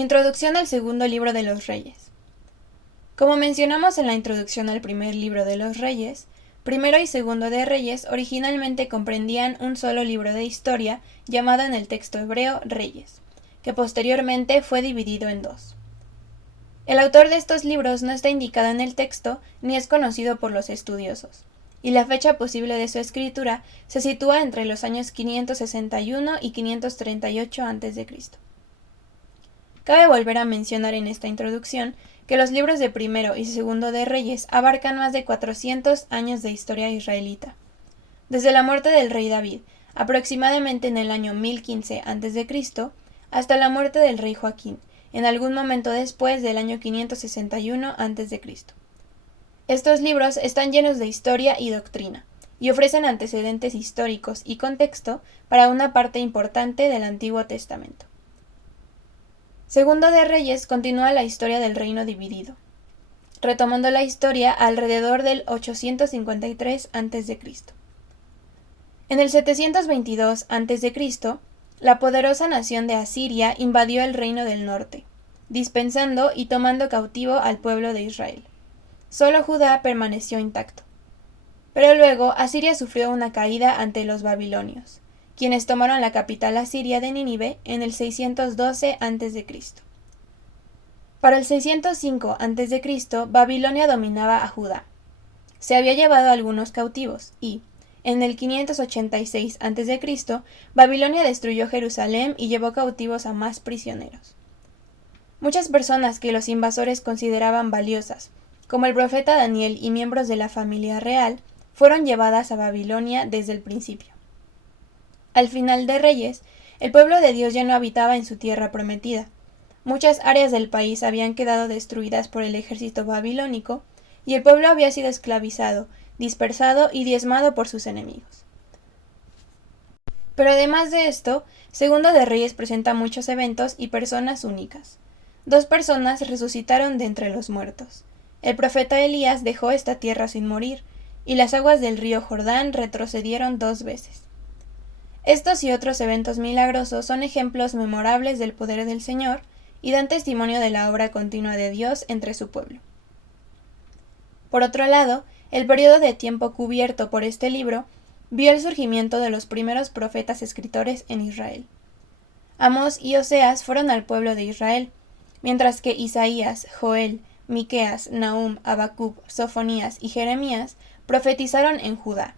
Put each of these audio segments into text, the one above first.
Introducción al segundo libro de los Reyes. Como mencionamos en la introducción al primer libro de los Reyes, primero y segundo de Reyes originalmente comprendían un solo libro de historia llamado en el texto hebreo Reyes, que posteriormente fue dividido en dos. El autor de estos libros no está indicado en el texto ni es conocido por los estudiosos, y la fecha posible de su escritura se sitúa entre los años 561 y 538 a.C. Cabe volver a mencionar en esta introducción que los libros de primero y segundo de Reyes abarcan más de 400 años de historia israelita. Desde la muerte del rey David, aproximadamente en el año 1015 a.C., hasta la muerte del rey Joaquín, en algún momento después del año 561 a.C. Estos libros están llenos de historia y doctrina, y ofrecen antecedentes históricos y contexto para una parte importante del Antiguo Testamento. Segundo de Reyes continúa la historia del reino dividido, retomando la historia alrededor del 853 a.C. En el 722 a.C., la poderosa nación de Asiria invadió el reino del norte, dispensando y tomando cautivo al pueblo de Israel. Solo Judá permaneció intacto. Pero luego Asiria sufrió una caída ante los babilonios, quienes tomaron la capital asiria de Nínive en el 612 a.C. Para el 605 a.C., Babilonia dominaba a Judá. Se había llevado a algunos cautivos y, en el 586 a.C., Babilonia destruyó Jerusalén y llevó cautivos a más prisioneros. Muchas personas que los invasores consideraban valiosas, como el profeta Daniel y miembros de la familia real, fueron llevadas a Babilonia desde el principio. Al final de Reyes, el pueblo de Dios ya no habitaba en su tierra prometida. Muchas áreas del país habían quedado destruidas por el ejército babilónico, y el pueblo había sido esclavizado, dispersado y diezmado por sus enemigos. Pero además de esto, Segundo de Reyes presenta muchos eventos y personas únicas. 2 personas resucitaron de entre los muertos. El profeta Elías dejó esta tierra sin morir, y las aguas del río Jordán retrocedieron 2 veces. Estos y otros eventos milagrosos son ejemplos memorables del poder del Señor y dan testimonio de la obra continua de Dios entre su pueblo. Por otro lado, el periodo de tiempo cubierto por este libro vio el surgimiento de los primeros profetas escritores en Israel. Amós y Oseas fueron al pueblo de Israel, mientras que Isaías, Joel, Miqueas, Nahum, Habacuc, Sofonías y Jeremías profetizaron en Judá.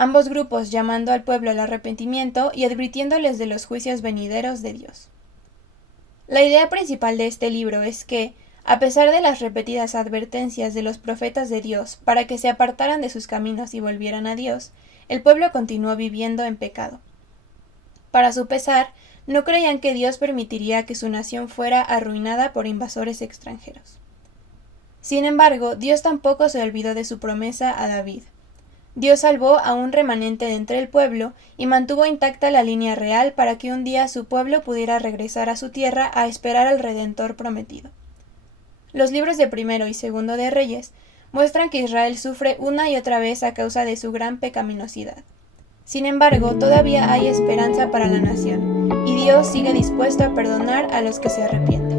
Ambos grupos llamando al pueblo al arrepentimiento y advirtiéndoles de los juicios venideros de Dios. La idea principal de este libro es que, a pesar de las repetidas advertencias de los profetas de Dios para que se apartaran de sus caminos y volvieran a Dios, el pueblo continuó viviendo en pecado. Para su pesar, no creían que Dios permitiría que su nación fuera arruinada por invasores extranjeros. Sin embargo, Dios tampoco se olvidó de su promesa a David. Dios salvó a un remanente de entre el pueblo y mantuvo intacta la línea real para que un día su pueblo pudiera regresar a su tierra a esperar al Redentor prometido. Los libros de primero y segundo de Reyes muestran que Israel sufre una y otra vez a causa de su gran pecaminosidad. Sin embargo, todavía hay esperanza para la nación, y Dios sigue dispuesto a perdonar a los que se arrepienten.